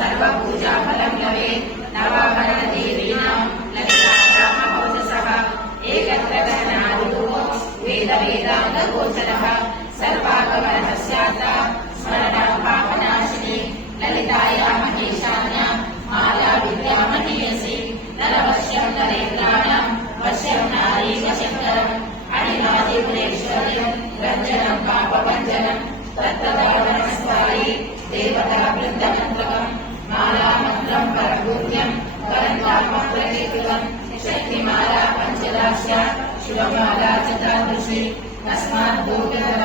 सर्वपूजा फलं लभेत् नवभरण देवीनां ललितामहोदसः एकत्र गहनादिरूपो वेद वेदांग गोचरः सर्वागमनस्यात्रा स्मरणं पापनाशिनी ललिताया महेशान्या माया विद्यामहीयसी नरवश्यं नरेन्द्राणां वश्यं नारी वशङ्करम् अणिमादिगुणेश्वर्यं रञ्जनं पापभञ्जनं तत्तदावनस्वायी देवता वृन्दमन्त्रकम् मालामन्त्रं परगुह्यं परन्तामप्रकीर्तितं शक्तिमाला पञ्चदास्या शिवमाला च तादृशी तस्मात् भूतः